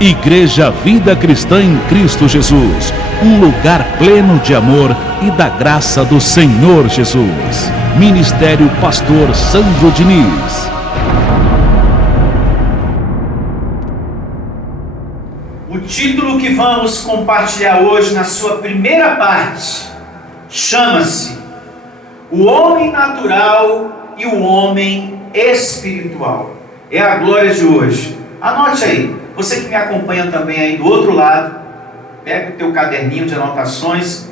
Igreja Vida Cristã em Cristo Jesus, um lugar pleno de amor e da graça do Senhor Jesus. Ministério Pastor Sandro Diniz. O título que vamos compartilhar hoje na sua primeira parte chama-se O Homem Natural e o Homem Espiritual. É a glória de hoje. Anote aí. Você que me acompanha também aí do outro lado, pega o teu caderninho de anotações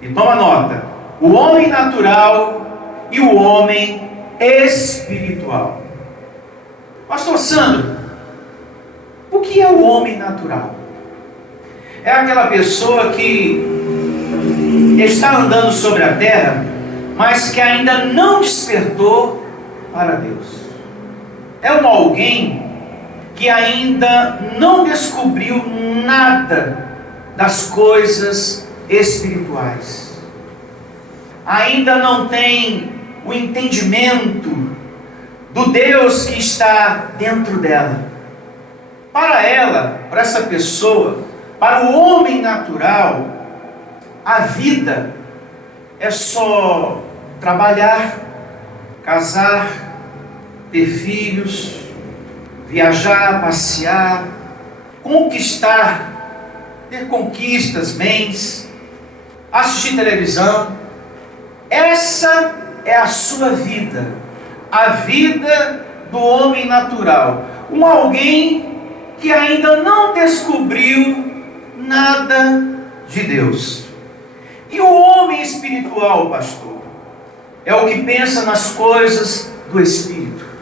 e toma nota. O homem natural e o homem espiritual. Pastor Sandro, o que é o homem natural? É aquela pessoa que está andando sobre a terra, mas que ainda não despertou para Deus. É alguém que ainda não descobriu nada das coisas espirituais. Ainda não tem o entendimento do Deus que está dentro dela. Para ela, para essa pessoa, para o homem natural, a vida é só trabalhar, casar, ter filhos, viajar, passear, conquistar, ter conquistas, bens, assistir televisão. Essa é a sua vida, a vida do homem natural. Alguém que ainda não descobriu nada de Deus. E o homem espiritual, pastor, é o que pensa nas coisas do Espírito.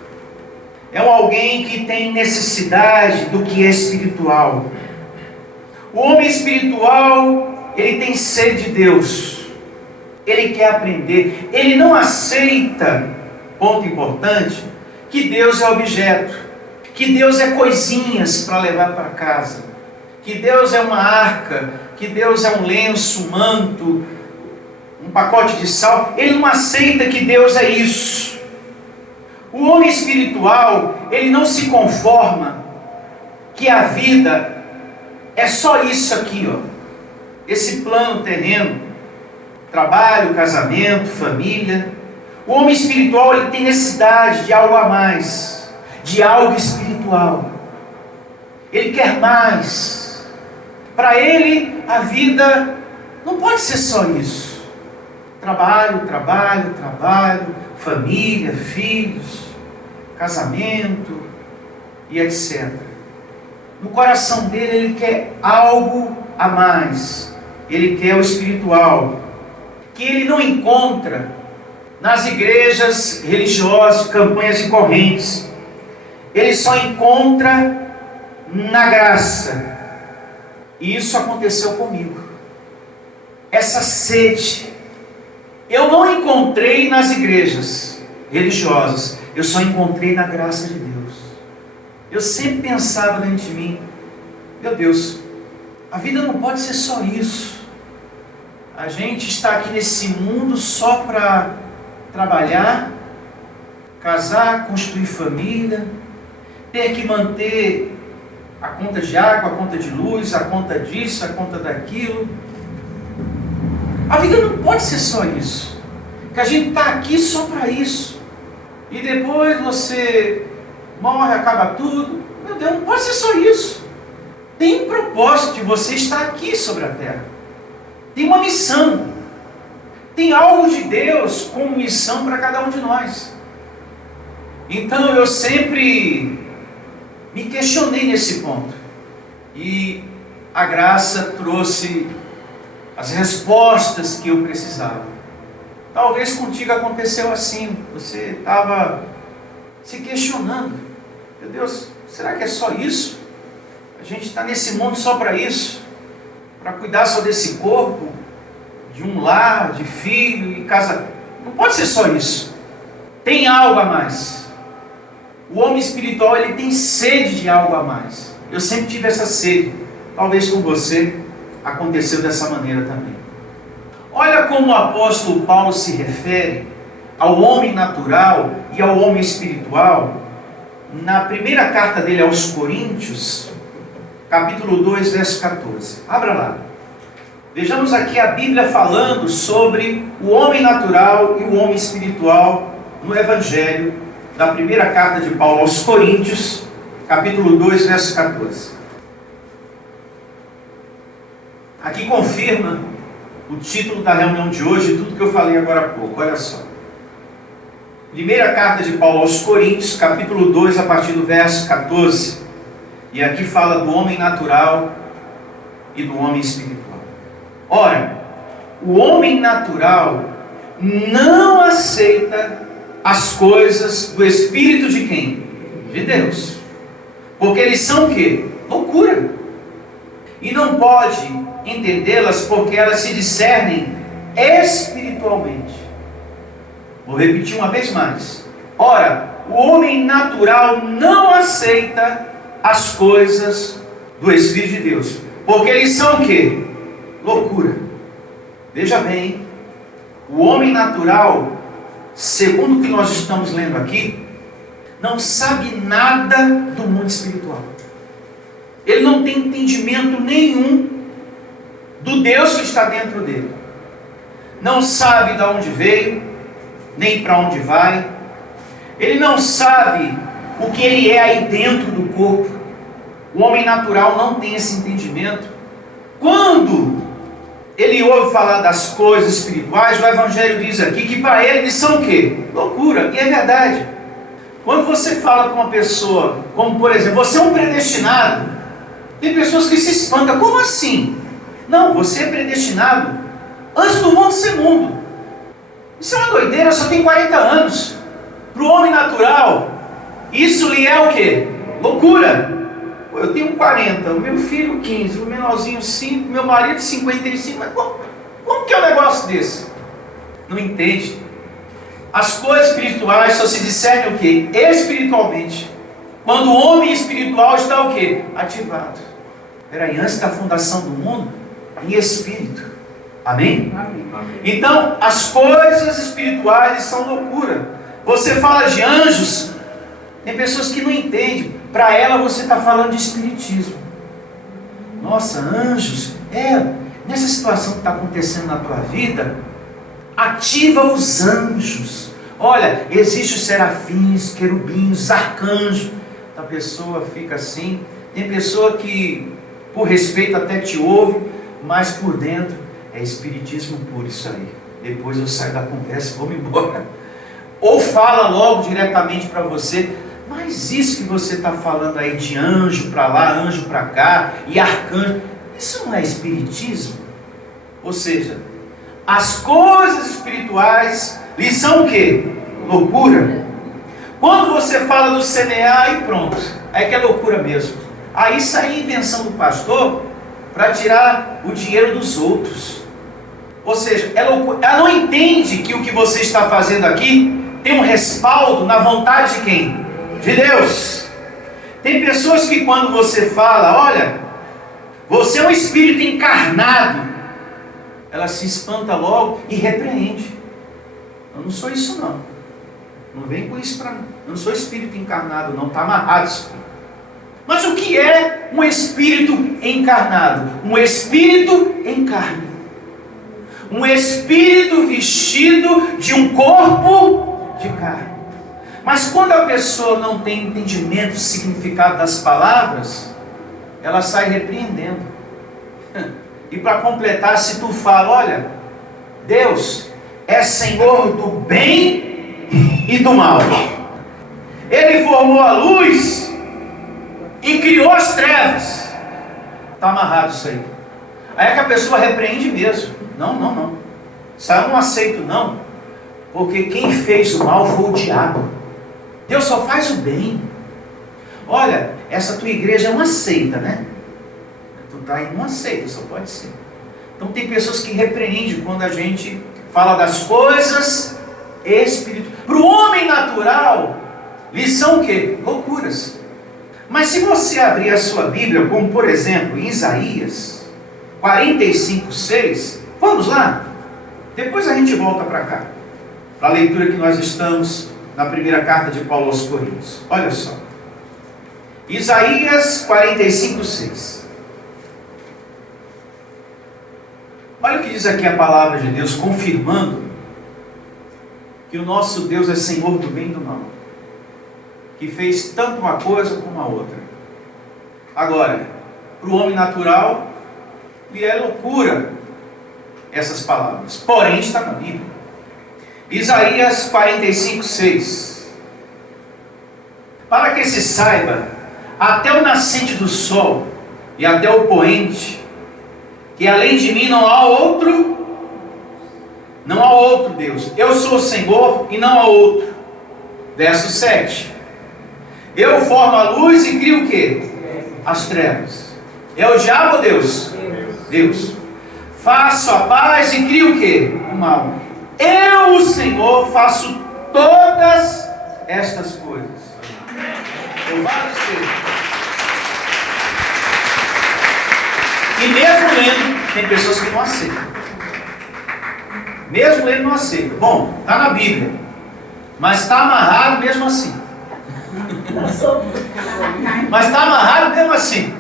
É alguém que tem necessidade do que é espiritual. O homem espiritual, ele tem sede de Deus. Ele quer aprender. Ele não aceita, ponto importante, que Deus é objeto. Que Deus é coisinhas para levar para casa. Que Deus é uma arca. Que Deus é um lenço, um manto, um pacote de sal. Ele não aceita que Deus é isso. O homem espiritual, ele não se conforma que a vida é só isso aqui, ó. Esse plano terreno, trabalho, casamento, família. O homem espiritual, ele tem necessidade de algo a mais, de algo espiritual. Ele quer mais. Para ele, a vida não pode ser só isso. Trabalho, trabalho, trabalho, família, filhos, casamento e etc. No coração dele, ele quer algo a mais. Ele quer o espiritual, que ele não encontra nas igrejas religiosas, campanhas e correntes. Ele só encontra na graça. E isso aconteceu comigo. Essa sede eu não encontrei nas igrejas religiosas, eu só encontrei na graça de Deus. Eu sempre pensava dentro de mim, meu Deus, a vida não pode ser só isso. A gente está aqui nesse mundo só para trabalhar, casar, construir família, ter que manter a conta de água, a conta de luz, a conta disso, a conta daquilo. A vida não pode ser só isso. Que a gente está aqui só para isso. E depois você morre, acaba tudo. Meu Deus, não pode ser só isso. Tem um propósito de você estar aqui sobre a terra. Tem uma missão. Tem algo de Deus como missão para cada um de nós. Então eu sempre me questionei nesse ponto. E a graça trouxe as respostas que eu precisava. Talvez contigo aconteceu assim. Você estava se questionando. Meu Deus, será que é só isso? A gente está nesse mundo só para isso? Para cuidar só desse corpo? De um lar, de filho e casa? Não pode ser só isso. Tem algo a mais. O homem espiritual, ele tem sede de algo a mais. Eu sempre tive essa sede. Talvez com você aconteceu dessa maneira também. Olha como o apóstolo Paulo se refere ao homem natural e ao homem espiritual na primeira carta dele aos Coríntios, capítulo 2, verso 14. Abra lá. Vejamos aqui a Bíblia falando sobre o homem natural e o homem espiritual no Evangelho da primeira carta de Paulo aos Coríntios, capítulo 2, verso 14. Aqui confirma o título da reunião de hoje, tudo que eu falei agora há pouco. Olha só. Primeira carta de Paulo aos Coríntios, capítulo 2, a partir do verso 14. E aqui fala do homem natural e do homem espiritual. Ora, o homem natural não aceita as coisas do Espírito de quem? De Deus. Porque eles são o quê? Loucura. E não pode entendê-las porque elas se discernem espiritualmente. Vou repetir uma vez mais. Ora, o homem natural não aceita as coisas do Espírito de Deus. Porque eles são o quê? Loucura. Veja bem, o homem natural, segundo o que nós estamos lendo aqui, não sabe nada do mundo espiritual. Ele não tem entendimento nenhum do Deus que está dentro dele. Não sabe de onde veio, nem para onde vai. Ele não sabe o que ele é aí dentro do corpo. O homem natural não tem esse entendimento. Quando ele ouve falar das coisas espirituais, o Evangelho diz aqui que para ele eles são o quê? Loucura. E é verdade. Quando você fala com uma pessoa, como por exemplo, você é um predestinado, tem pessoas que se espantam. Como assim? Não, você é predestinado antes do mundo ser mundo. Isso é uma doideira, só tem 40 anos. Para o homem natural, isso lhe é o quê? Loucura. Eu tenho 40, o meu filho 15, o menorzinho 5, meu marido 55. Mas como que é um negócio desse? Não entende. As coisas espirituais só se discernem o quê? Espiritualmente. Quando o homem espiritual está o quê? Ativado. Peraí, antes da fundação do mundo, em espírito. Amém? Amém. Então, as coisas espirituais são loucura. Você fala de anjos, tem pessoas que não entendem. Para ela você está falando de espiritismo. Nossa, anjos, nessa situação que está acontecendo na tua vida, ativa os anjos. Olha, existem os serafins, querubins, arcanjos. A pessoa fica assim. Tem pessoa que, por respeito, até te ouve, mas por dentro é espiritismo puro isso aí. Depois eu saio da conversa e vou embora. Ou fala logo diretamente para você, mas isso que você está falando aí de anjo para lá, anjo para cá, e arcanjo, isso não é espiritismo? Ou seja, as coisas espirituais lhe são o quê? Loucura. Quando você fala do semear, aí pronto, aí que é loucura mesmo. Aí isso aí é invenção do pastor para tirar o dinheiro dos outros. Ou seja, é loucura. Ela não entende que o que você está fazendo aqui tem um respaldo na vontade de quem? De Deus. Tem pessoas que quando você fala, olha, você é um espírito encarnado, ela se espanta logo e repreende. Eu não sou isso não. Não vem com isso para mim. Eu não sou espírito encarnado não, está amarrado isso. Mas o que é um espírito encarnado? Um espírito em carne. Um espírito vestido de um corpo de carne. Mas quando a pessoa não tem entendimento do significado das palavras, ela sai repreendendo. E para completar, se tu fala, olha, Deus é Senhor do bem e do mal. Ele formou a luz e criou as trevas. Está amarrado isso aí. Aí é que a pessoa repreende mesmo. Não. Isso eu não aceito não. Porque quem fez o mal foi o diabo. Deus só faz o bem. Olha, essa tua igreja é uma seita, né? Tu está em uma seita, só pode ser. Então tem pessoas que repreendem quando a gente fala das coisas espirituais. Para o homem natural, lhes são o quê? Loucuras. Mas se você abrir a sua Bíblia, como por exemplo em Isaías 45:6, vamos lá? Depois a gente volta para cá, para a leitura que nós estamos na primeira carta de Paulo aos Coríntios. Olha só. Isaías 45:6. que diz aqui a palavra de Deus, confirmando que o nosso Deus é Senhor do bem e do mal, que fez tanto uma coisa como a outra. Agora, para o homem natural, lhe é loucura essas palavras, porém está na Bíblia. Isaías 45:6. Para que se saiba, até o nascente do sol e até o poente, que além de mim não há outro Deus. Eu sou o Senhor e não há outro. Verso 7. Eu formo a luz e crio o quê? As trevas. É o diabo ou Deus? Deus. Faço a paz e crio o quê? O mal. Eu, o Senhor, faço todas estas coisas. Louvado seja. E mesmo lendo, tem pessoas que não aceitam. Mesmo lendo, não aceitam. Bom, está na Bíblia, mas está amarrado mesmo assim. Mas está amarrado mesmo assim.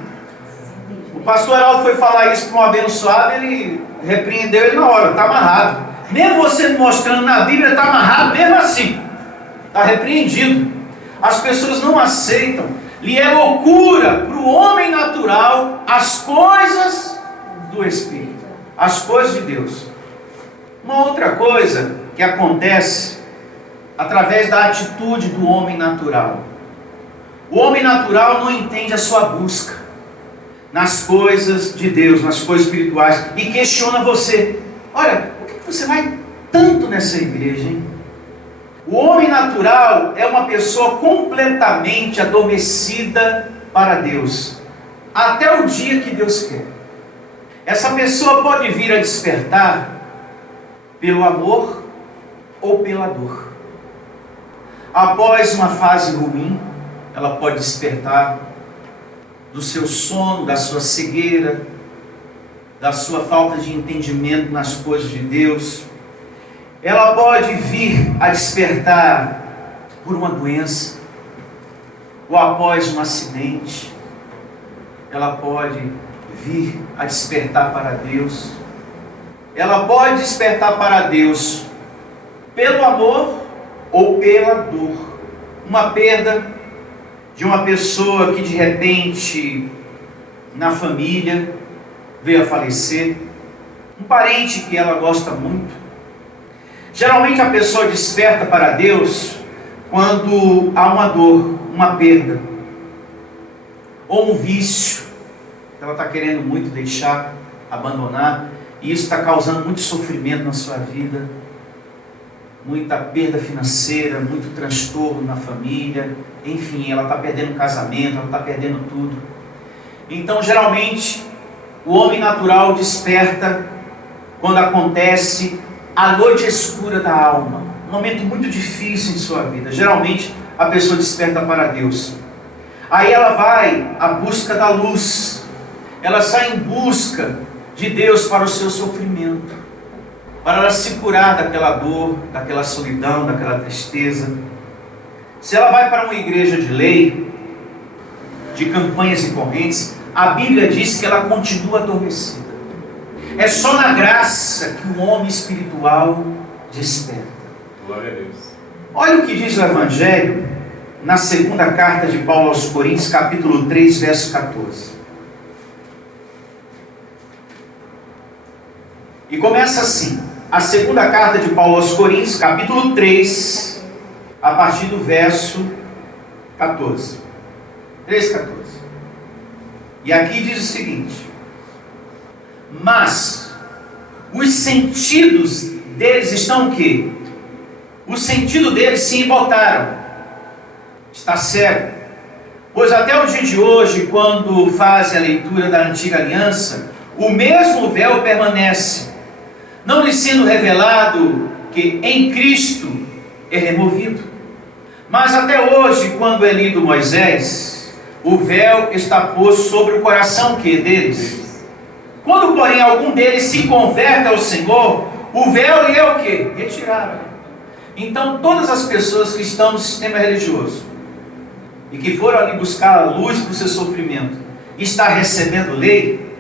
O pastor Heraldo foi falar isso para um abençoado, ele repreendeu ele na hora, está amarrado. Mesmo você mostrando na Bíblia, está amarrado mesmo assim. Está repreendido. As pessoas não aceitam. Lhe é loucura para o homem natural as coisas do Espírito, as coisas de Deus. Uma outra coisa que acontece através da atitude do homem natural. O homem natural não entende a sua busca nas coisas de Deus, nas coisas espirituais, e questiona você. Olha, por que você vai tanto nessa igreja, hein? O homem natural é uma pessoa completamente adormecida para Deus, até o dia que Deus quer. Essa pessoa pode vir a despertar pelo amor ou pela dor. Após uma fase ruim, ela pode despertar do seu sono, da sua cegueira, da sua falta de entendimento nas coisas de Deus. Ela pode vir a despertar por uma doença, ou após um acidente. Ela pode vir a despertar para Deus. Ela pode despertar para Deus pelo amor ou pela dor. Uma perda de uma pessoa que de repente na família veio a falecer, um parente que ela gosta muito. Geralmente a pessoa desperta para Deus quando há uma dor, uma perda, ou um vício que ela está querendo muito deixar, abandonar, e isso está causando muito sofrimento na sua vida, muita perda financeira, muito transtorno na família, enfim, ela está perdendo o casamento, ela está perdendo tudo. Então geralmente o homem natural desperta quando acontece a noite escura da alma, um momento muito difícil em sua vida. Geralmente a pessoa desperta para Deus. Aí ela vai à busca da luz, ela sai em busca de Deus para o seu sofrimento, para ela se curar daquela dor, daquela solidão, daquela tristeza. Se ela vai para uma igreja de lei, de campanhas e correntes, a Bíblia diz que ela continua adormecida. É só na graça que o homem espiritual desperta. Glória a Deus. Olha o que diz o Evangelho na segunda carta de Paulo aos Coríntios, capítulo 3, verso 14. E começa assim, a segunda carta de Paulo aos Coríntios, capítulo 3, a partir do verso 14. 3,14. E aqui diz o seguinte: mas os sentidos deles estão o quê? O sentido deles se embotaram. Está cego. Pois até o dia de hoje, quando fazem a leitura da antiga aliança, o mesmo véu permanece, não lhe sendo revelado que em Cristo é removido. Mas até hoje, quando é lido Moisés, o véu está posto sobre o coração deles. Quando, porém, algum deles se converte ao Senhor, o véu lhe é o quê? Retirado. Então, todas as pessoas que estão no sistema religioso e que foram ali buscar a luz para o seu sofrimento, está recebendo lei,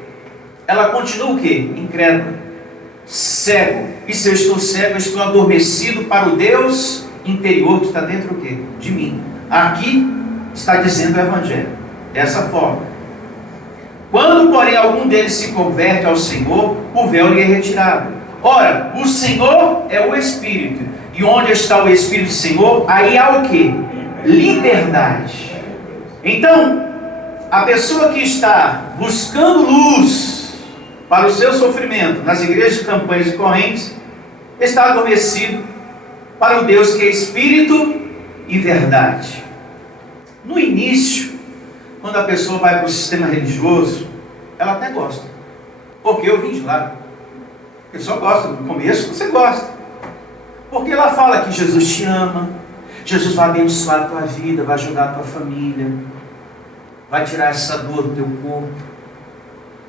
ela continua o quê? Incrédula, cego. E se eu estou cego, eu estou adormecido para o Deus interior que está dentro o quê? De mim. Aqui está dizendo o Evangelho, dessa forma. Quando, porém, algum deles se converte ao Senhor, o véu lhe é retirado. Ora, o Senhor é o Espírito. E onde está o Espírito do Senhor, aí há o quê? Liberdade. Então, a pessoa que está buscando luz para o seu sofrimento nas igrejas de Campanhas e Correntes, está adormecido para o Deus que é Espírito e verdade. No início, quando a pessoa vai para o sistema religioso, ela até gosta. Porque eu vim de lá. Eu só gosto. No começo você gosta. Porque ela fala que Jesus te ama, Jesus vai abençoar a tua vida, vai ajudar a tua família, vai tirar essa dor do teu corpo.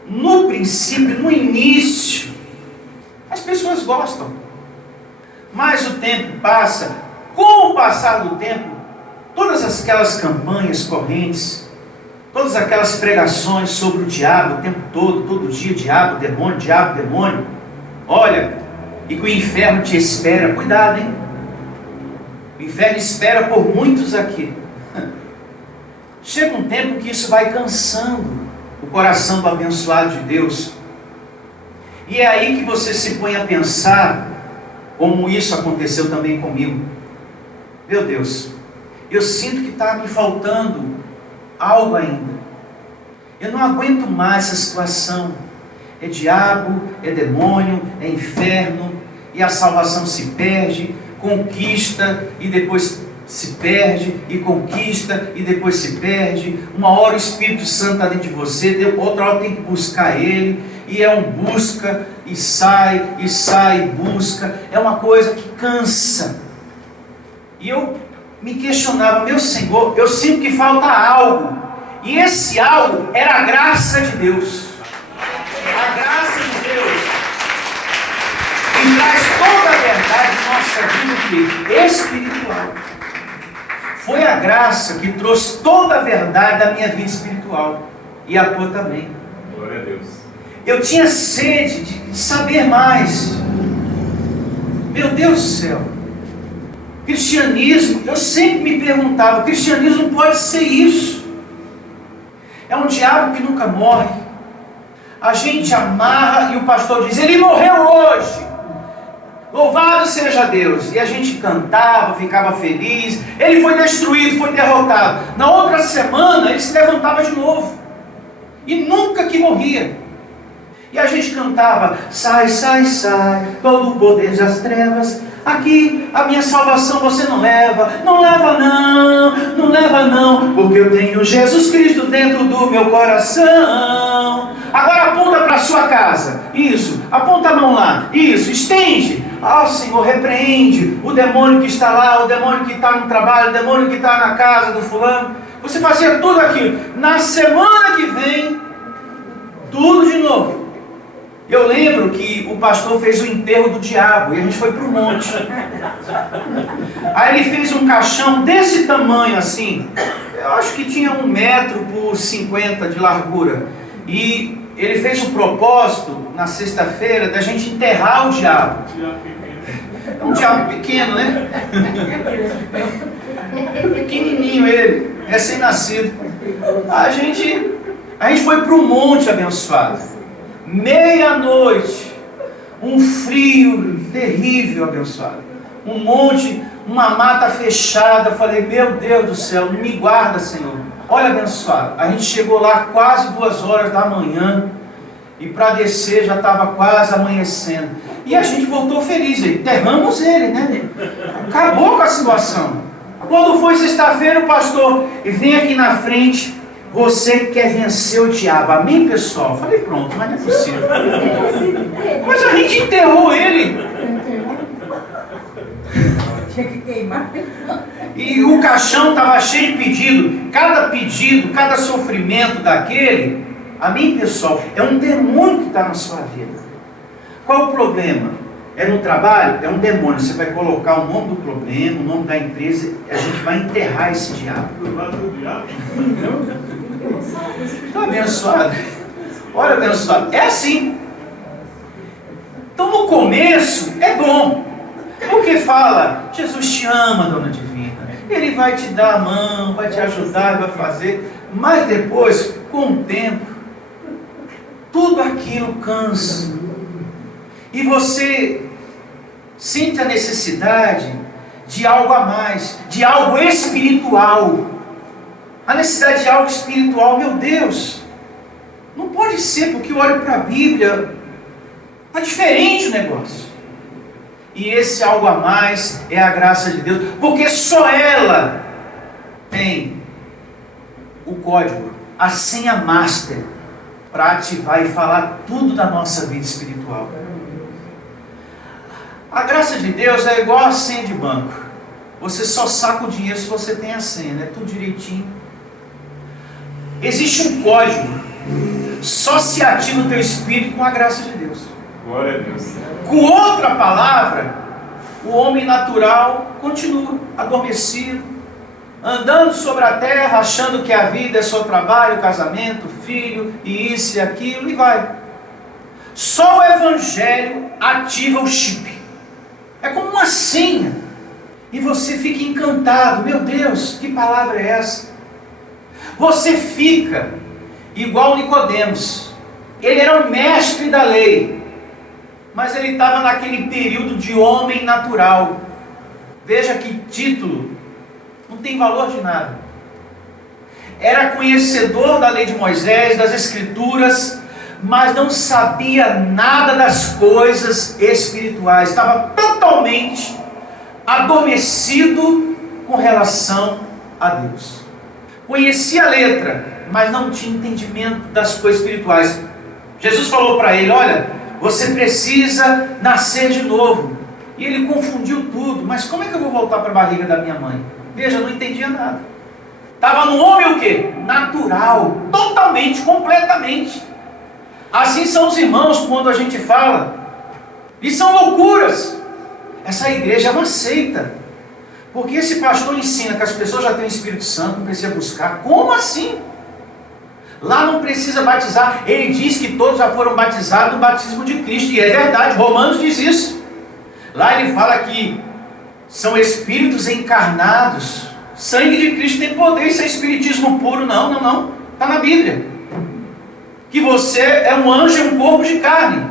No princípio, no início, as pessoas gostam. Mas o tempo passa. Com o passar do tempo, todas aquelas campanhas, correntes, todas aquelas pregações sobre o diabo o tempo todo dia, diabo, demônio, olha, e que o inferno te espera, cuidado, hein? O inferno espera por muitos aqui. Chega um tempo que isso vai cansando o coração do abençoado de Deus. E é aí que você se põe a pensar, como isso aconteceu também comigo. Meu Deus, eu sinto que está me faltando algo ainda. Eu não aguento mais essa situação. É diabo, é demônio, é inferno, e a salvação se perde, conquista e depois se perde, e conquista e depois se perde. Uma hora o Espírito Santo está dentro de você, outra hora tem que buscar Ele, e é um busca e sai, e busca. É uma coisa que cansa. E eu me questionava, meu Senhor, eu sinto que falta algo. E esse algo era a graça de Deus. A graça de Deus que traz toda a verdade de nossa vida espiritual. Foi a graça que trouxe toda a verdade da minha vida espiritual. E a tua também. Glória a Deus. Eu tinha sede de saber mais. Meu Deus do céu. Cristianismo, eu sempre me perguntava, o cristianismo pode ser isso. É um diabo que nunca morre. A gente amarra e o pastor diz, ele morreu hoje. Louvado seja Deus. E a gente cantava, ficava feliz. Ele foi destruído, foi derrotado. Na outra semana ele se levantava de novo. E nunca que morria. E a gente cantava, sai, sai, sai, todo o poder das trevas. Aqui a minha salvação você não leva. Não leva não, não leva não, porque eu tenho Jesus Cristo dentro do meu coração. Agora aponta para a sua casa. Isso, aponta a mão lá. Isso, estende. Ah, Senhor, repreende o demônio que está lá, o demônio que está no trabalho, o demônio que está na casa do fulano. Você fazia tudo aquilo. Na semana que vem, tudo de novo. Eu lembro que o pastor fez o enterro do diabo e a gente foi para o monte. Aí ele fez um caixão desse tamanho assim, eu acho que tinha 1 metro por 50 de largura. E ele fez o propósito, na sexta-feira, da gente enterrar o diabo. É um diabo pequeno, né? Pequenininho ele, recém-nascido. A gente foi para o monte abençoado. Meia-noite, um frio terrível, abençoado, um monte, uma mata fechada. Eu falei, meu Deus do céu, me guarda, Senhor. Olha, abençoado, a gente chegou lá quase 2 horas da manhã, e para descer já estava quase amanhecendo, e a gente voltou feliz, enterramos ele, né? Acabou com a situação. Quando foi sexta-feira, o pastor vem aqui na frente, você quer vencer o diabo, amém, pessoal? Falei, pronto, mas não é possível. Mas a gente enterrou ele. Tinha que queimar. E o caixão estava cheio de pedido, cada sofrimento daquele, amém, pessoal, é um demônio que está na sua vida. Qual o problema? É no trabalho? É um demônio. Você vai colocar o nome do problema, o nome da empresa, e a gente vai enterrar esse diabo. Está abençoado. Olha, abençoado. É assim. Então no começo é bom, porque fala, Jesus te ama, dona Divina, Ele vai te dar a mão, vai te ajudar, vai fazer, mas depois, com o tempo, tudo aquilo cansa, e você sente a necessidade de algo a mais, de algo espiritual, a necessidade de algo espiritual. Meu Deus, não pode ser, porque eu olho para a Bíblia, está diferente o negócio. E esse algo a mais é a graça de Deus, porque só ela tem o código, a senha master, para ativar e falar tudo da nossa vida espiritual. A graça de Deus é igual a senha de banco. Você só saca o dinheiro se você tem a senha, né? Tudo direitinho. Existe um código, só se ativa o teu espírito com a graça de Deus. Glória a Deus. Com outra palavra, o homem natural continua adormecido, andando sobre a terra, achando que a vida é só trabalho, casamento, filho, e isso e aquilo, e vai. Só o Evangelho ativa o chip. É como uma senha. E você fica encantado. Meu Deus, que palavra é essa? Você fica igual Nicodemos. Ele era o mestre da lei, mas ele estava naquele período de homem natural. Veja que título, não tem valor de nada. Era conhecedor da lei de Moisés, das Escrituras, mas não sabia nada das coisas espirituais. Estava totalmente adormecido com relação a Deus. Conhecia a letra, mas não tinha entendimento das coisas espirituais. Jesus falou para ele, olha, você precisa nascer de novo. E ele confundiu tudo. Mas como é que eu vou voltar para a barriga da minha mãe? Veja, não entendia nada. Estava no homem o quê? Natural. Totalmente, completamente. Assim são os irmãos quando a gente fala. E são loucuras. Essa igreja é uma seita. Porque esse pastor ensina que as pessoas já têm o Espírito Santo, não precisa buscar. Como assim? Lá não precisa batizar. Ele diz que todos já foram batizados no batismo de Cristo. E é verdade, Romanos diz isso. Lá ele fala que são espíritos encarnados. Sangue de Cristo tem poder. Isso é espiritismo puro. Não. Está na Bíblia. Que você é um anjo e um corpo de carne.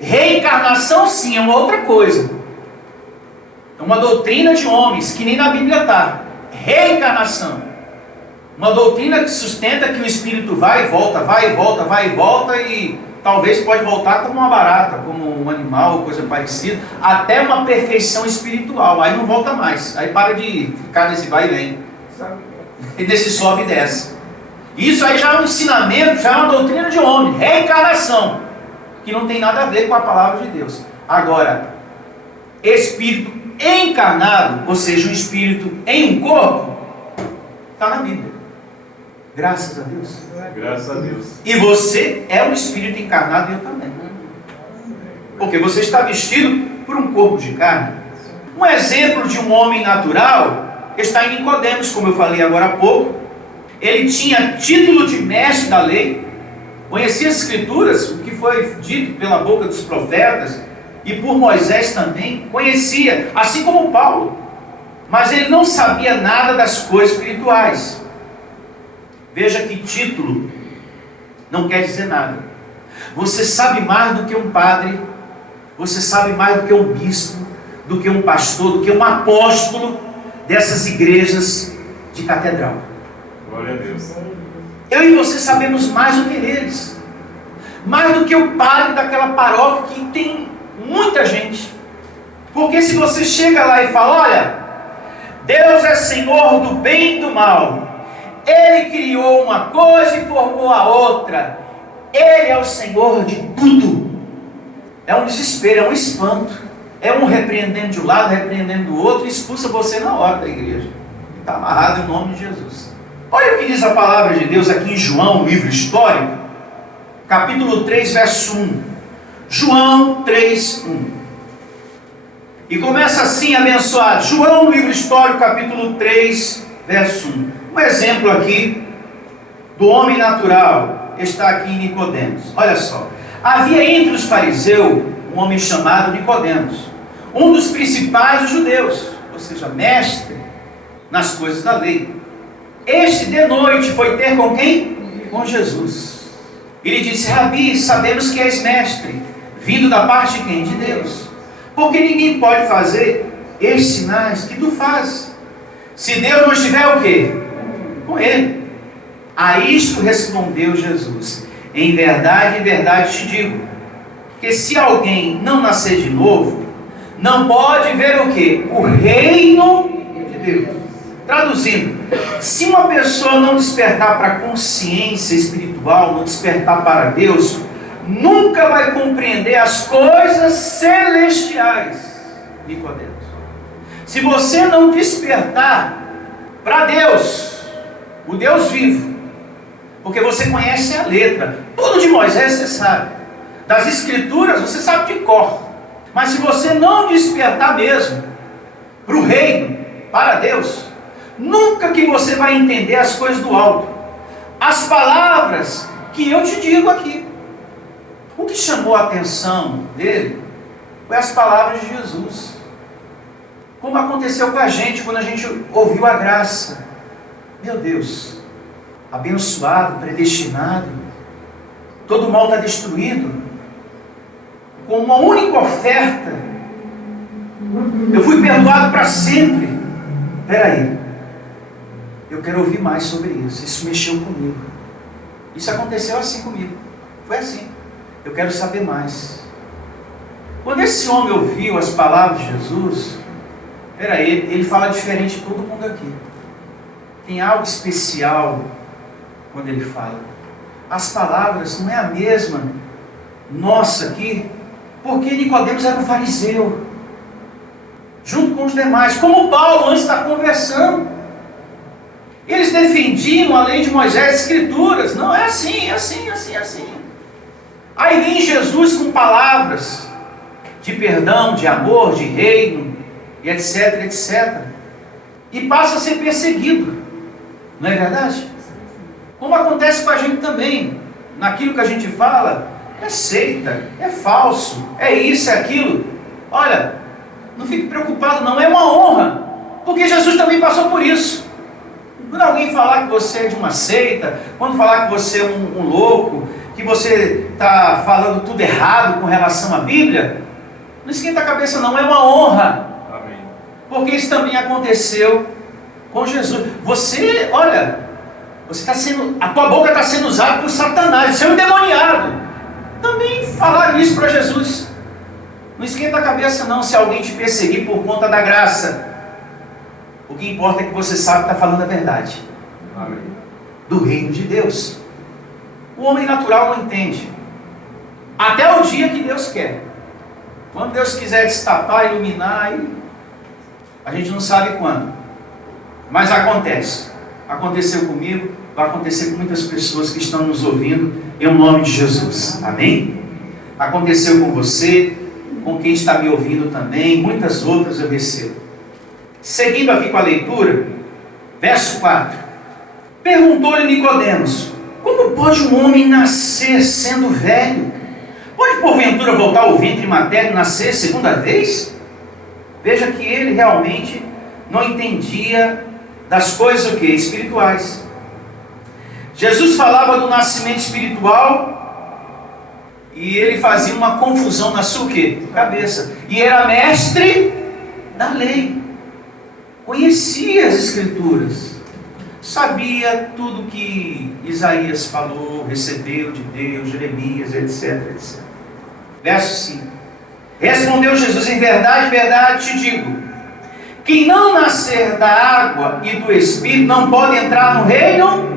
Reencarnação sim, é uma outra coisa. É uma doutrina de homens, que nem na Bíblia está. Reencarnação. Uma doutrina que sustenta que o espírito vai e volta, vai e volta, vai e volta, e talvez pode voltar como uma barata, como um animal, coisa parecida, até uma perfeição espiritual. Aí não volta mais. Aí para de ficar nesse vai e vem. E desse sobe e desce. Isso aí já é um ensinamento, já é uma doutrina de homem. Reencarnação. Que não tem nada a ver com a palavra de Deus. Agora, espírito encarnado, ou seja, um espírito em um corpo, está na Bíblia. Graças a Deus. Graças a Deus. E você é um espírito encarnado e eu também. Porque você está vestido por um corpo de carne. Um exemplo de um homem natural está em Nicodemos, como eu falei agora há pouco. Ele tinha título de mestre da lei, conhecia as Escrituras, o que foi dito pela boca dos profetas, e por Moisés também, conhecia, assim como Paulo. Mas ele não sabia nada das coisas espirituais. Veja que título não quer dizer nada. Você sabe mais do que um padre, você sabe mais do que um bispo, do que um pastor, do que um apóstolo dessas igrejas de catedral. Glória a Deus. Eu e você sabemos mais do que eles. Mais do que o padre daquela paróquia que tem muita gente. Porque se você chega lá e fala, olha, Deus é Senhor do bem e do mal. Ele criou uma coisa e formou a outra. Ele é o Senhor de tudo. É um desespero, é um espanto. É um repreendendo de um lado, repreendendo do outro, e expulsa você na hora da igreja. Está amarrado em nome de Jesus. Olha o que diz a palavra de Deus aqui em João, no livro histórico, capítulo 3, verso 1. João 3, 1. E começa assim, abençoado. João, no livro histórico, capítulo 3, verso 1. Um exemplo aqui do homem natural está aqui em Nicodemos. Olha só. Havia entre os fariseus um homem chamado Nicodemos, um dos principais dos judeus, ou seja, mestre nas coisas da lei. Este de noite foi ter com quem? Com Jesus. Ele disse: Rabi, sabemos que és mestre, vindo da parte de quem? De Deus. Porque ninguém pode fazer estes sinais que tu fazes, se Deus não estiver o quê? Com ele. A isto respondeu Jesus: em verdade te digo, que se alguém não nascer de novo, não pode ver o quê? O reino de Deus. Traduzindo, se uma pessoa não despertar para a consciência espiritual, não despertar para Deus, nunca vai compreender as coisas celestiais. Nicodemos, se você não despertar para Deus, o Deus vivo, porque você conhece a letra, tudo de Moisés você sabe, das escrituras você sabe de cor, mas se você não despertar mesmo para o reino, para Deus, nunca que você vai entender as coisas do alto, as palavras que eu te digo aqui. O que chamou a atenção dele foi as palavras de Jesus, como aconteceu com a gente quando a gente ouviu a graça. Meu Deus, abençoado, predestinado, todo mal está destruído, com uma única oferta eu fui perdoado para sempre. Espera aí, eu quero ouvir mais sobre isso. Isso mexeu comigo, isso aconteceu assim comigo, foi assim, eu quero saber mais. Quando esse homem ouviu as palavras de Jesus, espera aí, ele fala diferente de todo mundo aqui, tem algo especial quando ele fala. As palavras não é a mesma nossa aqui, porque Nicodemos era um fariseu, junto com os demais, como Paulo antes da conversão. Eles defendiam a lei de Moisés, as escrituras. Não, é assim, é assim, é assim, é assim. Aí vem Jesus com palavras de perdão, de amor, de reino, e etc, etc. E passa a ser perseguido. Não é verdade? Como acontece com a gente também. Naquilo que a gente fala, é seita, é falso, é isso, é aquilo. Olha, não fique preocupado não, é uma honra, porque Jesus também passou por isso. Quando alguém falar que você é de uma seita, quando falar que você é um louco, que você está falando tudo errado com relação à Bíblia, não esquenta a cabeça não, é uma honra. Amém. Porque isso também aconteceu com Jesus. Você, olha, você está sendo, a tua boca está sendo usada por Satanás, você é um endemoniado. Também falaram isso para Jesus. Não esquenta a cabeça não, se alguém te perseguir por conta da graça. O que importa é que você sabe que está falando a verdade. Amém. Do reino de Deus. O homem natural não entende. Até o dia que Deus quer. Quando Deus quiser destapar, iluminar, a gente não sabe quando. Mas acontece. Aconteceu comigo, vai acontecer com muitas pessoas que estão nos ouvindo, em nome de Jesus. Amém? Aconteceu com você, com quem está me ouvindo também, muitas outras eu recebo. Seguindo aqui com a leitura, verso 4. Perguntou-lhe Nicodemos: como pode um homem nascer sendo velho? Pode porventura voltar ao ventre materno e nascer segunda vez? Veja que ele realmente não entendia das coisas o quê? Espirituais. Jesus falava do nascimento espiritual e ele fazia uma confusão na sua o quê? Cabeça. E era mestre da lei. Conhecia as escrituras, sabia tudo que Isaías falou, recebeu de Deus, Jeremias, etc, etc. Verso 5. Respondeu Jesus: em verdade te digo, quem não nascer da água e do Espírito não pode entrar no reino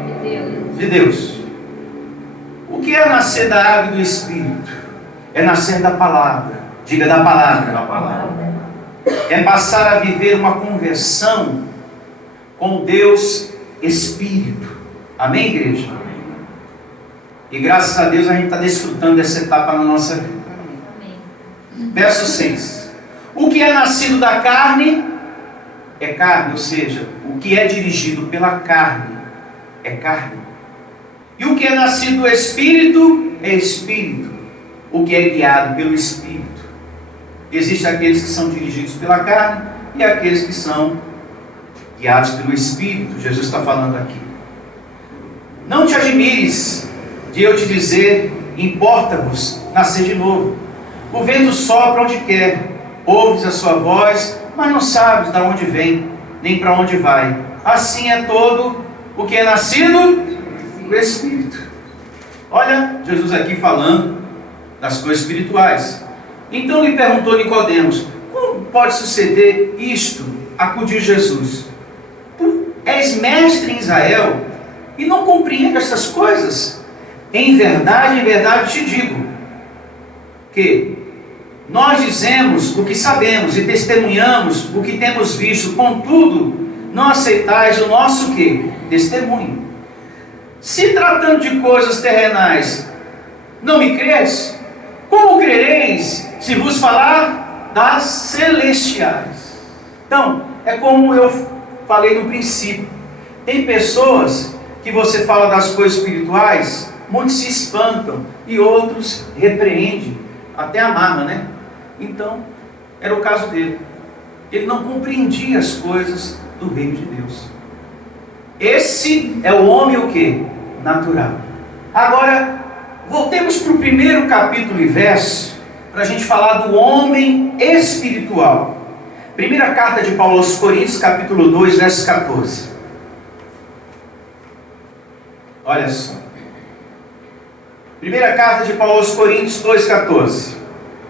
de Deus. O que é nascer da água e do Espírito? É nascer da palavra. Diga: da palavra. Da palavra. É passar a viver uma conversão com Deus Espírito. Amém, igreja? Amém. E graças a Deus a gente está desfrutando dessa etapa na nossa vida. Verso 6. O que é nascido da carne é carne, ou seja, o que é dirigido pela carne é carne. E o que é nascido do Espírito é Espírito. O que é guiado pelo Espírito Existem aqueles que são dirigidos pela carne e aqueles que são guiados pelo Espírito. Jesus está falando aqui. Não te admires de eu te dizer, importa-vos nascer de novo. O vento sopra onde quer, ouves a sua voz, mas não sabes de onde vem, nem para onde vai. Assim é todo o que é nascido do Espírito. Olha, Jesus aqui falando das coisas espirituais. Então lhe perguntou Nicodemos: como pode suceder isto? Acudiu Jesus: tu és mestre em Israel e não compreende essas coisas? Em verdade te digo que nós dizemos o que sabemos e testemunhamos o que temos visto, contudo não aceitais o nosso quê? Testemunho. Se tratando de coisas terrenais não me crees, como crereis se vos falar das celestiais? Então, é como eu falei no princípio. Tem pessoas que você fala das coisas espirituais, muitos se espantam e outros repreendem, até amarram, né? Então, era o caso dele. Ele não compreendia as coisas do reino de Deus. Esse é o homem o quê? Natural. Agora, voltemos para o primeiro capítulo e verso, para a gente falar do homem espiritual. Primeira carta de Paulo aos Coríntios, capítulo 2, verso 14. Olha só. Primeira carta de Paulo aos Coríntios 2,14.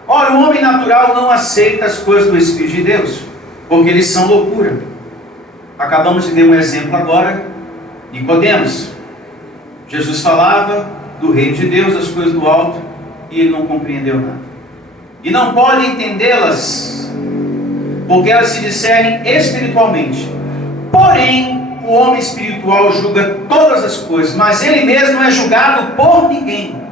Ora, o homem natural não aceita as coisas do Espírito de Deus, porque eles são loucura. Acabamos de ver um exemplo agora, Nicodemos. Jesus falava do reino de Deus, das coisas do alto, e ele não compreendeu nada. E não pode entendê-las, porque elas se discernem espiritualmente. Porém, o homem espiritual julga todas as coisas, mas ele mesmo não é julgado por ninguém.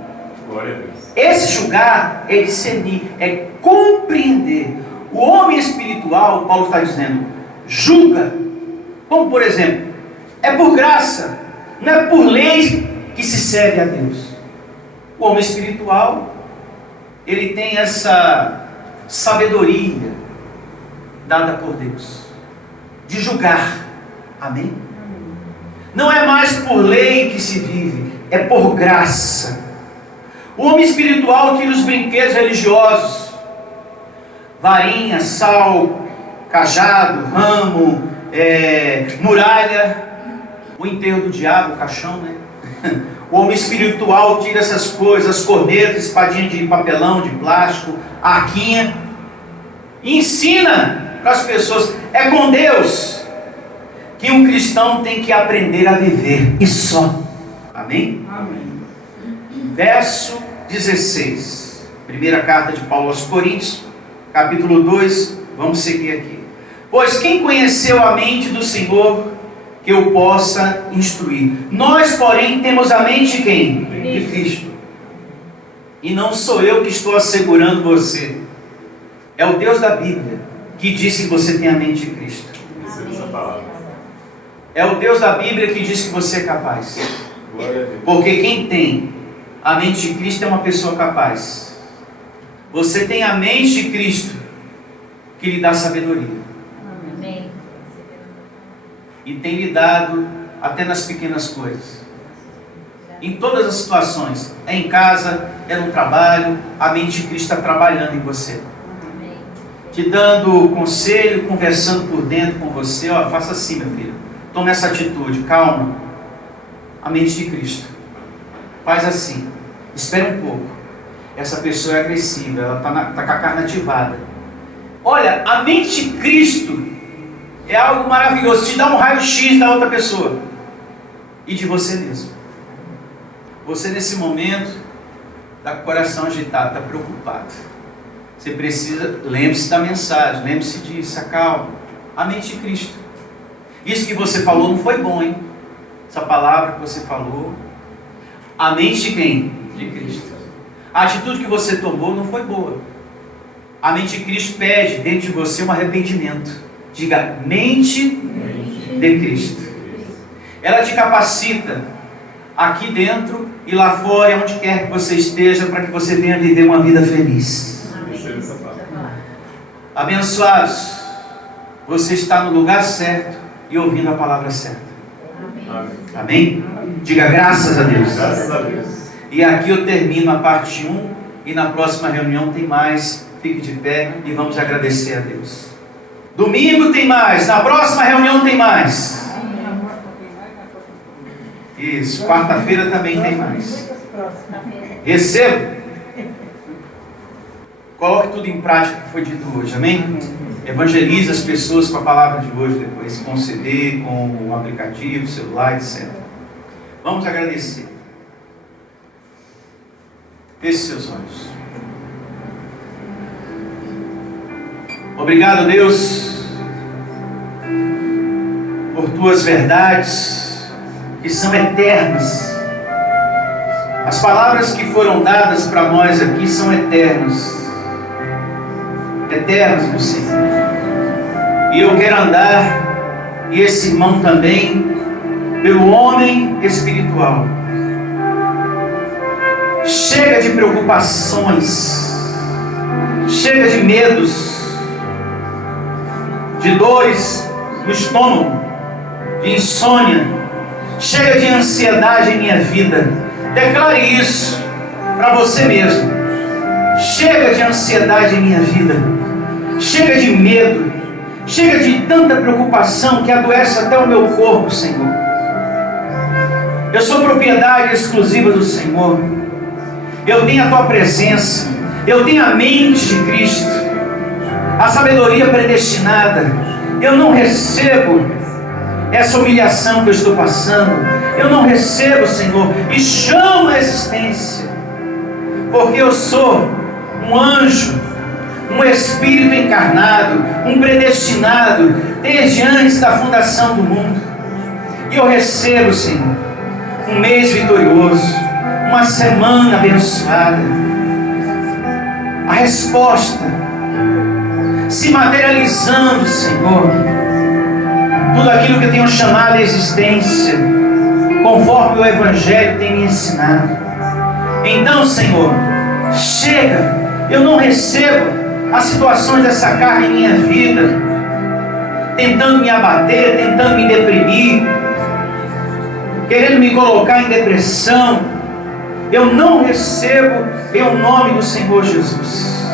Glória a Deus. Esse julgar é discernir, é compreender. O homem espiritual, Paulo está dizendo, julga. Como por exemplo, é por graça, não é por lei que se serve a Deus. O homem espiritual, ele tem essa sabedoria dada por Deus, de julgar. Amém? Não é mais por lei que se vive, é por graça. O homem espiritual tira os brinquedos religiosos, varinha, sal, cajado, ramo, muralha, o enterro do diabo, o caixão, né? O homem espiritual tira essas coisas, as cornetas, espadinha de papelão, de plástico, arquinha, e ensina para as pessoas. É com Deus que um cristão tem que aprender a viver, e só. Amém? Amém. Verso 16, primeira carta de Paulo aos Coríntios, capítulo 2, vamos seguir aqui. Pois quem conheceu a mente do Senhor, que eu possa instruir? Nós, porém, temos a mente de quem? De Cristo. E não sou eu que estou assegurando você. É o Deus da Bíblia que diz que você tem a mente de Cristo. Receba essa palavra. É o Deus da Bíblia que diz que você é capaz. Glória a Deus. Porque quem tem a mente de Cristo é uma pessoa capaz. Você tem a mente de Cristo que lhe dá sabedoria. Amém. E tem lhe dado até nas pequenas coisas. Em todas as situações. É em casa, é no trabalho. A mente de Cristo está trabalhando em você. Amém. Te dando conselho, conversando por dentro com você. Ó, faça assim, meu filho. Tome essa atitude, calma. A mente de Cristo. Faz assim. Espera um pouco. Essa pessoa é agressiva, ela está com a carne ativada. Olha, a mente de Cristo é algo maravilhoso. Te dá um raio-x da outra pessoa e de você mesmo. Você nesse momento está com o coração agitado, está preocupado. Você precisa, lembre-se da mensagem, lembre-se disso, acalma. A mente de Cristo. Isso que você falou não foi bom, hein? Essa palavra que você falou. A mente de quem? De Cristo. A atitude que você tomou não foi boa. A mente de Cristo pede dentro de você um arrependimento. Diga, mente de Cristo. Ela te capacita aqui dentro e lá fora, onde quer que você esteja, para que você venha viver uma vida feliz. Receba essa palavra. Abençoados, você está no lugar certo e ouvindo a palavra certa. Amém? Diga graças a Deus. Graças a Deus. E aqui eu termino a parte 1 e na próxima reunião tem mais. Fique de pé e vamos agradecer a Deus. Domingo tem mais, na próxima reunião tem mais. Isso, quarta-feira também tem mais. Receba. Coloque tudo em prática que foi dito hoje, amém? Evangelize as pessoas com a palavra de hoje depois, com o CD, com o aplicativo, celular, etc. Vamos agradecer. Feche seus olhos. Obrigado, Deus, por tuas verdades que são eternas. As palavras que foram dadas para nós aqui são eternas. Eternas no Senhor. E eu quero andar, e esse irmão também, pelo homem espiritual. Chega de preocupações, chega de medos, de dores no estômago, de insônia, chega de ansiedade em minha vida. Declare isso para você mesmo. Chega de ansiedade em minha vida, chega de medo, chega de tanta preocupação que adoece até o meu corpo, Senhor. Eu sou propriedade exclusiva do Senhor. Eu tenho a Tua presença, eu tenho a mente de Cristo, a sabedoria predestinada. Eu não recebo essa humilhação que eu estou passando, eu não recebo, Senhor, e chamo a existência, porque eu sou um anjo, um espírito encarnado, um predestinado, desde antes da fundação do mundo. E eu recebo, Senhor, um mês vitorioso, uma semana abençoada. A resposta se materializando, Senhor, tudo aquilo que eu tenho chamado a existência, conforme o Evangelho tem me ensinado. Então, Senhor, chega. Eu não recebo as situações dessa carne em minha vida, tentando me abater, tentando me deprimir, querendo me colocar em depressão. Eu não recebo em nome do Senhor Jesus.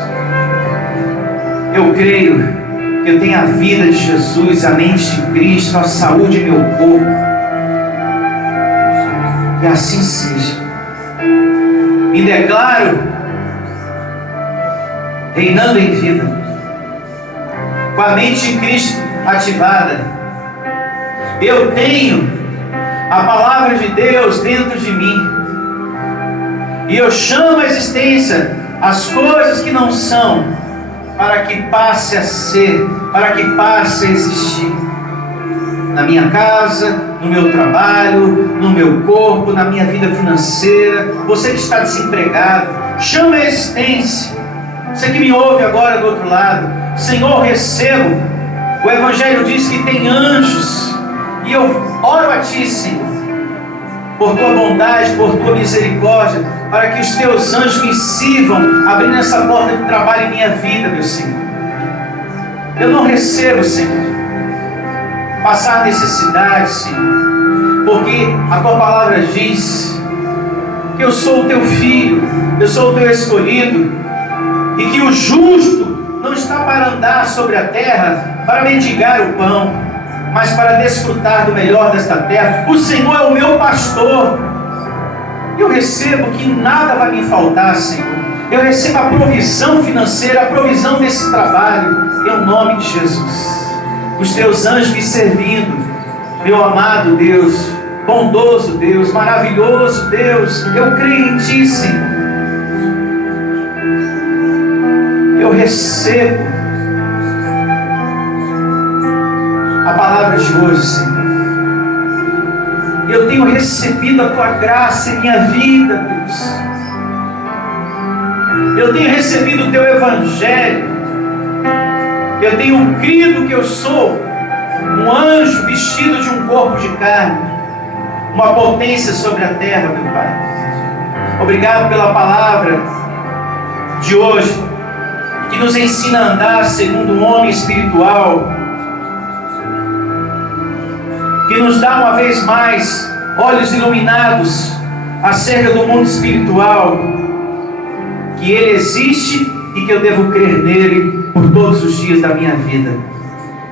Eu creio que eu tenho a vida de Jesus, a mente de Cristo, a saúde de meu corpo. Que assim seja. Me declaro reinando em vida, com a mente de Cristo ativada. Eu tenho a palavra de Deus dentro de mim, e eu chamo a existência as coisas que não são, para que passe a ser, para que passe a existir, na minha casa, no meu trabalho, no meu corpo, na minha vida financeira. Você que está desempregado, chama a existência. Você que me ouve agora do outro lado, Senhor, recebo. O Evangelho diz que tem anjos, e eu oro a Ti, Senhor, por Tua bondade, por Tua misericórdia, para que os Teus anjos me sirvam, abrindo essa porta de trabalho em minha vida, meu Senhor. Eu não recebo, Senhor, passar necessidade, Senhor, porque a Tua palavra diz que eu sou o Teu filho, eu sou o Teu escolhido, e que o justo não está para andar sobre a terra para mendigar o pão, mas para desfrutar do melhor desta terra. O Senhor é o meu pastor. Eu recebo que nada vai me faltar, Senhor. Eu recebo a provisão financeira, a provisão desse trabalho, em nome de Jesus. Os Teus anjos me servindo, meu amado Deus, bondoso Deus, maravilhoso Deus. Eu creio em Ti, Senhor. Eu recebo a palavra de hoje, Senhor. Eu tenho recebido a Tua graça em minha vida, Deus. Eu tenho recebido o Teu Evangelho. Eu tenho crido que eu sou um anjo vestido de um corpo de carne, uma potência sobre a terra, meu Pai. Obrigado pela palavra de hoje, que nos ensina a andar segundo o homem espiritual, que nos dá uma vez mais olhos iluminados acerca do mundo espiritual, que Ele existe e que eu devo crer nele por todos os dias da minha vida.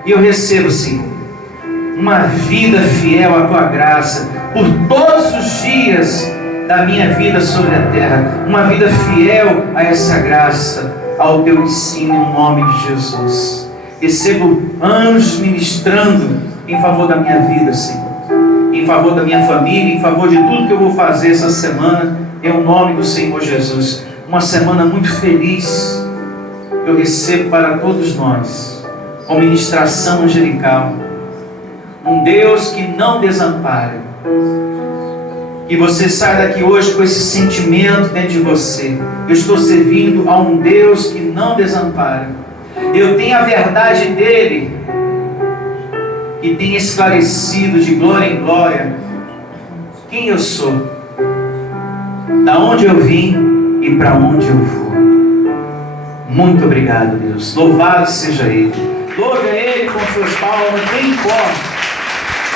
E eu recebo, Senhor, uma vida fiel à Tua graça por todos os dias da minha vida sobre a terra, uma vida fiel a essa graça, ao Teu ensino, em nome de Jesus. Recebo anjos ministrando em favor da minha vida, Senhor, em favor da minha família, em favor de tudo que eu vou fazer essa semana, em nome do Senhor Jesus. Uma semana muito feliz eu recebo para todos nós, com ministração angelical, um Deus que não desampara. Que você saia daqui hoje com esse sentimento dentro de você: eu estou servindo a um Deus que não desampara. Eu tenho a verdade dele, que tem esclarecido de glória em glória quem eu sou, da onde eu vim e para onde eu vou. Muito obrigado, Deus. Louvado seja Ele. Louve a Ele com suas palmas, bem forte.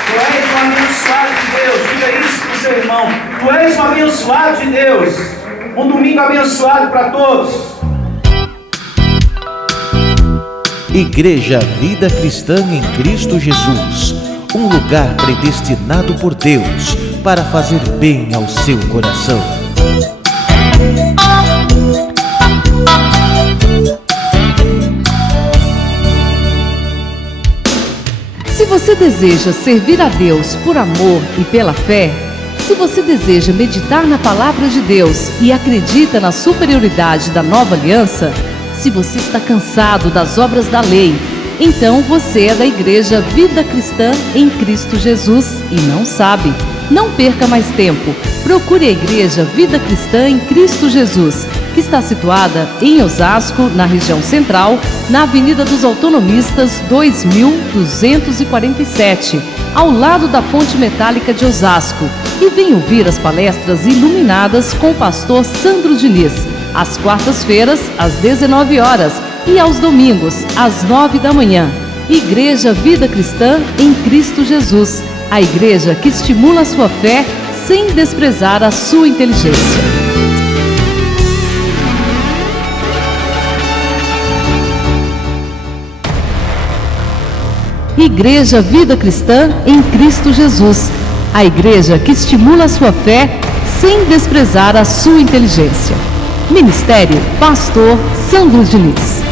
Tu és um abençoado de Deus. Diga isso para o seu irmão. Tu és um abençoado de Deus. Um domingo abençoado para todos. Igreja Vida Cristã em Cristo Jesus, um lugar predestinado por Deus para fazer bem ao seu coração. Se você deseja servir a Deus por amor e pela fé, se você deseja meditar na palavra de Deus e acredita na superioridade da nova aliança, se você está cansado das obras da lei, então você é da Igreja Vida Cristã em Cristo Jesus e não sabe. Não perca mais tempo. Procure a Igreja Vida Cristã em Cristo Jesus, que está situada em Osasco, na região central, na Avenida dos Autonomistas 2247, ao lado da Ponte Metálica de Osasco. E venha ouvir as palestras iluminadas com o pastor Sandro Diniz, às quartas-feiras, às 19 horas e aos domingos, às 9 da manhã. Igreja Vida Cristã em Cristo Jesus, a igreja que estimula a sua fé sem desprezar a sua inteligência. Igreja Vida Cristã em Cristo Jesus, a igreja que estimula a sua fé sem desprezar a sua inteligência. Ministério Pastor Sandro Diniz.